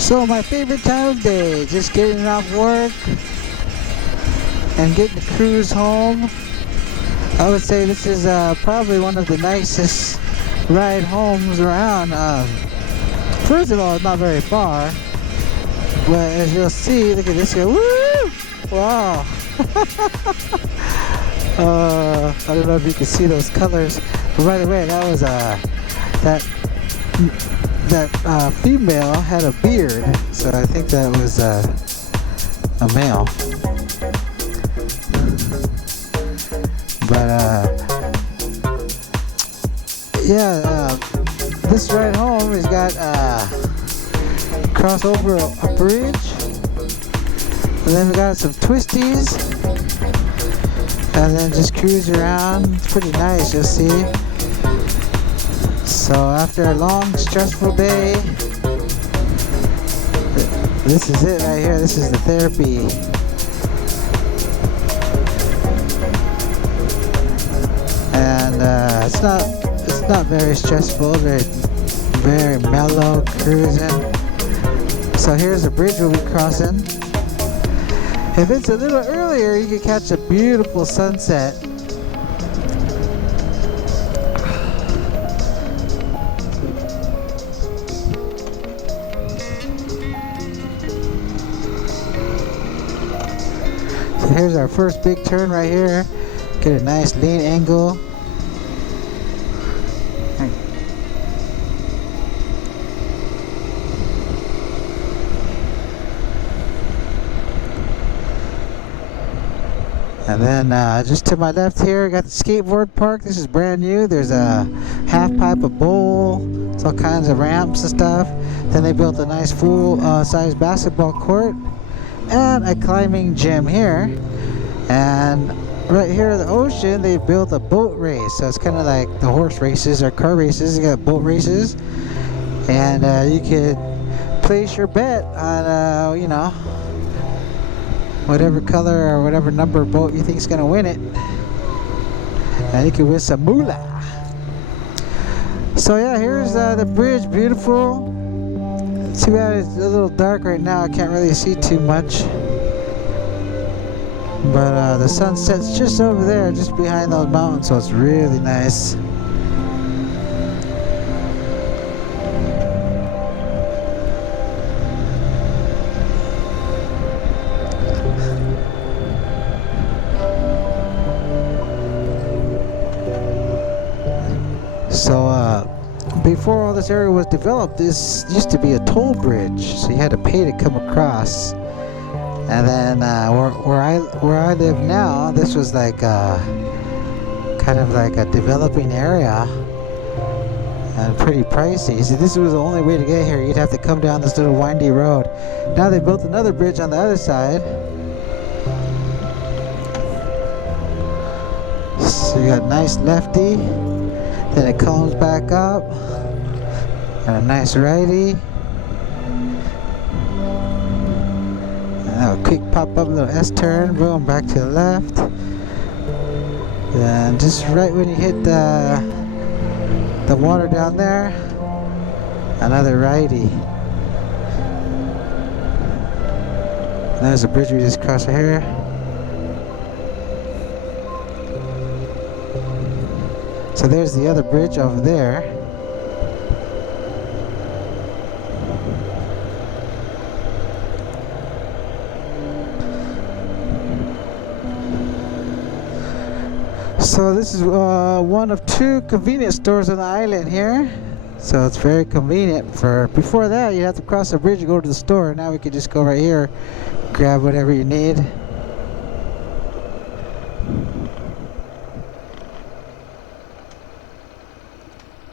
So my favorite time of day, just getting off work and getting to cruise home. I would say this is probably one of the nicest ride homes around. First of all, it's not very far, but as you'll see, look at this here. Woo! Wow! I don't know if you can see those colors, but by the way, that was that female had a beard, so I think that was a male. But yeah, this ride home has got cross over a bridge, and then we got some twisties, and then just cruise around. It's pretty nice, you'll see. So after a long, stressful day, this is it right here. This is the therapy. And it's not very stressful, very mellow cruising. So here's the bridge we'll be crossing. If it's a little earlier, you can catch a beautiful sunset. So here's our first big turn right here. Get a nice lean angle. And then just to my left here, got the skateboard park. This is brand new. There's a half pipe, a bowl, it's all kinds of ramps and stuff. Then they built a nice full size basketball court and a climbing gym here. And right here in the ocean, they built a boat race. So it's kind of like the horse races or car races. You got boat races, and you could place your bet on, you know, whatever color or whatever number boat you think is gonna win it, and you can win some moolah. So yeah, here's the bridge, beautiful. Too bad it's a little dark right now. I can't really see too much, but the sun sets just over there, just behind those mountains, so it's really nice. So before all this area was developed, this used to be a toll bridge, so you had to pay to come across. And then where I live now, this was like kind of like a developing area and pretty pricey. So this was the only way to get here. You'd have to come down this little windy road. Now they built another bridge on the other side. So you got nice lefty. Then it comes back up, and a nice righty, and a quick pop up, little S turn, boom, back to the left. Then just right when you hit the water down there, another righty. And there's a bridge we just crossed right here. So there's the other bridge over there. So this is one of two convenience stores on the island here. So it's very convenient. Before that, you have to cross the bridge and go to the store. Now we can just go right here, grab whatever you need.